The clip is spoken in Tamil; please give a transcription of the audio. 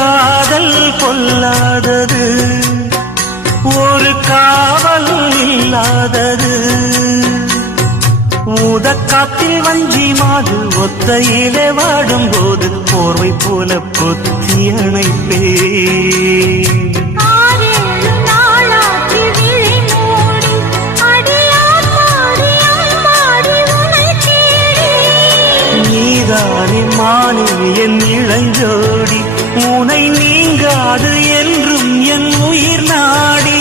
காதல் கொல்லாதது, ஒரு காவல் இல்லாதது. ஊதக்காத்தில் வஞ்சி மாது ஒத்தையிலே வாடும்போது போர்வை போல பொத்தி அணைப்பே. நீதானே மானே என் இளஞ்சோடி, உனை நீங்காது என்றும் என் உயிர் நாடி.